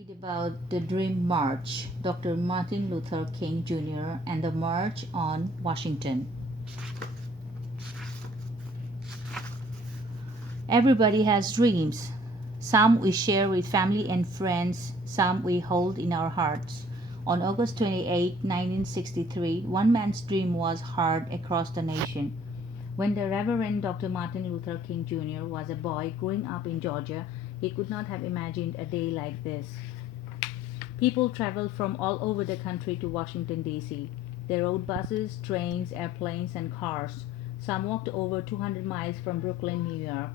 read about the Dream March, Dr. Martin Luther King Jr., and the March on Washington. Everybody has dreams. Some we share with family and friends, some we hold in our hearts. On August 28, 1963, one man's dream was heard across the nation. When the Reverend Dr. Martin Luther King Jr. was a boy growing up in Georgia, he could not have imagined a day like this. People traveled from all over the country to Washington, D.C. They rode buses, trains, airplanes, and cars. Some walked over 200 miles from Brooklyn, New York.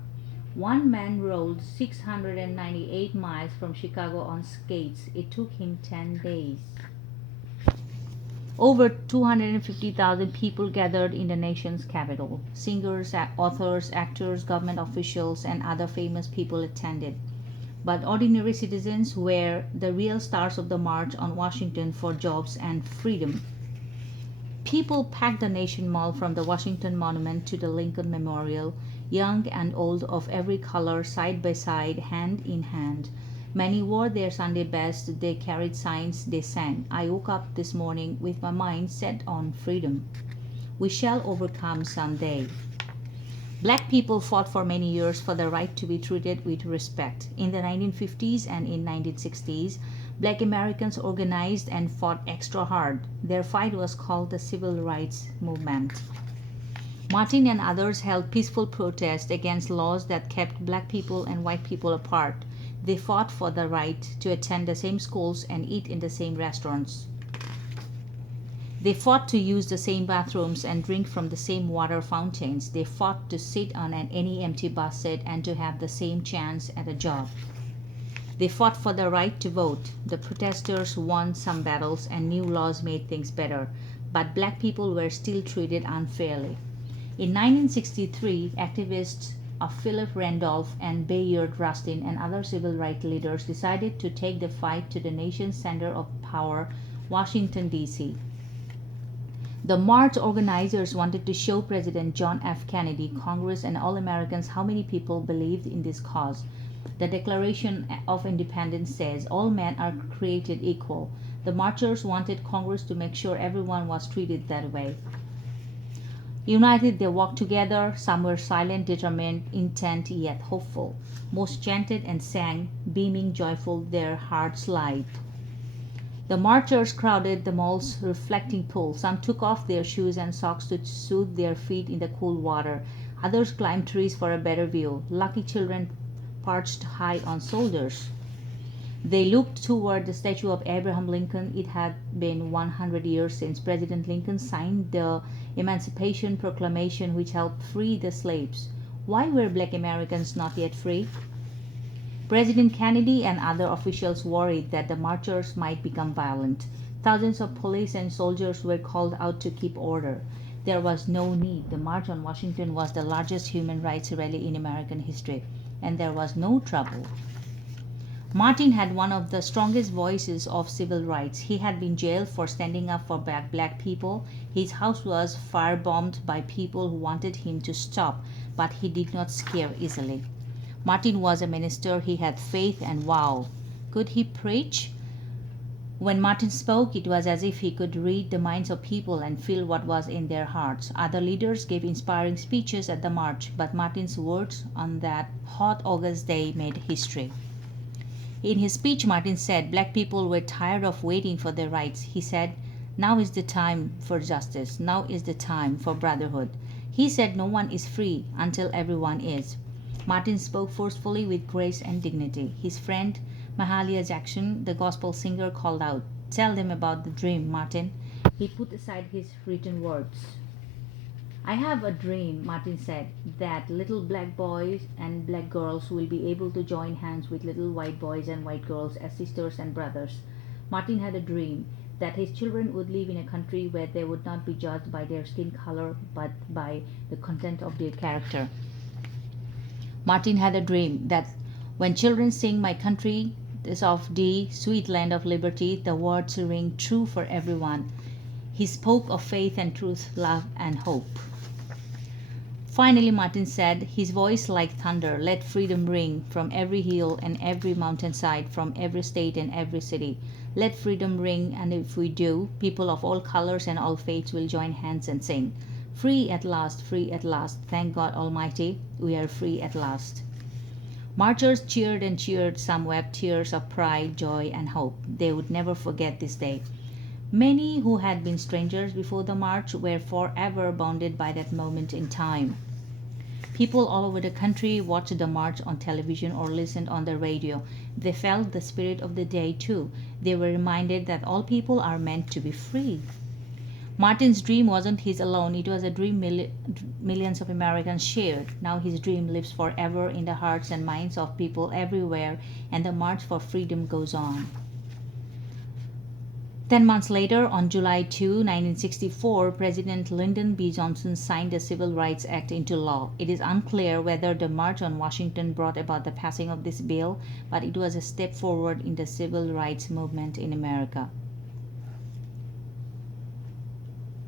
One man rode 698 miles from Chicago on skates. It took him 10 days. Over 250,000 people gathered in the nation's capital. Singers, authors, actors, government officials, and other famous people attended. But ordinary citizens were the real stars of the March on Washington for jobs and freedom. People packed the Nation Mall from the Washington Monument to the Lincoln Memorial, young and old of every color, side by side, hand in hand. Many wore their Sunday best, they carried signs, they sang. I woke up this morning with my mind set on freedom. We shall overcome someday. Black people fought for many years for the right to be treated with respect. In the 1950s and in 1960s, Black Americans organized and fought extra hard. Their fight was called the Civil Rights Movement. Martin and others held peaceful protests against laws that kept black people and white people apart. They fought for the right to attend the same schools and eat in the same restaurants. They fought to use the same bathrooms and drink from the same water fountains. They fought to sit on any empty bus seat and to have the same chance at a job. They fought for the right to vote. The protesters won some battles and new laws made things better, but black people were still treated unfairly. In 1963, activists of Philip Randolph and Bayard Rustin and other civil rights leaders decided to take the fight to the nation's center of power, Washington, D.C. The march organizers wanted to show President John F. Kennedy, Congress, and all Americans how many people believed in this cause. The Declaration of Independence says all men are created equal. The marchers wanted Congress to make sure everyone was treated that way. United, they walked together. Some were silent, determined, intent, yet hopeful. Most chanted and sang, beaming, joyful, their hearts light. The marchers crowded the mall's reflecting pool. Some took off their shoes and socks to soothe their feet in the cool water. Others climbed trees for a better view. Lucky children perched high on shoulders. They looked toward the statue of Abraham Lincoln. It had been 100 years since President Lincoln signed the Emancipation Proclamation, which helped free the slaves. Why were black Americans not yet free? President Kennedy and other officials worried that the marchers might become violent. Thousands of police and soldiers were called out to keep order. There was no need. The March on Washington was the largest human rights rally in American history, and there was no trouble. Martin had one of the strongest voices of civil rights. He had been jailed for standing up for black people. His house was firebombed by people who wanted him to stop, but he did not scare easily. Martin was a minister. He had faith, and wow, could he preach? When Martin spoke, it was as if he could read the minds of people and feel what was in their hearts. Other leaders gave inspiring speeches at the march, but Martin's words on that hot August day made history. In his speech, Martin said black people were tired of waiting for their rights. He said, now is the time for justice. Now is the time for brotherhood. He said no one is free until everyone is. Martin spoke forcefully with grace and dignity. His friend, Mahalia Jackson, the gospel singer, called out, tell them about the dream, Martin. He put aside his written words. I have a dream, Martin said, that little black boys and black girls will be able to join hands with little white boys and white girls as sisters and brothers. Martin had a dream that his children would live in a country where they would not be judged by their skin color but by the content of their character. Martin had a dream that when children sing My Country is of Thee, Sweet Land of Liberty, the words ring true for everyone. He spoke of faith and truth, love and hope. Finally, Martin said, his voice like thunder, let freedom ring from every hill and every mountainside, from every state and every city. Let freedom ring, and if we do, people of all colors and all faiths will join hands and sing. Free at last, thank God Almighty, we are free at last. Marchers cheered and cheered, some wept tears of pride, joy, and hope. They would never forget this day. Many who had been strangers before the march were forever bonded by that moment in time. People all over the country watched the march on television or listened on the radio. They felt the spirit of the day too. They were reminded that all people are meant to be free. Martin's dream wasn't his alone, it was a dream millions of Americans shared. Now his dream lives forever in the hearts and minds of people everywhere, and the march for freedom goes on. 10 months later, on July 2, 1964, President Lyndon B. Johnson signed the Civil Rights Act into law. It is unclear whether the March on Washington brought about the passing of this bill, but it was a step forward in the civil rights movement in America.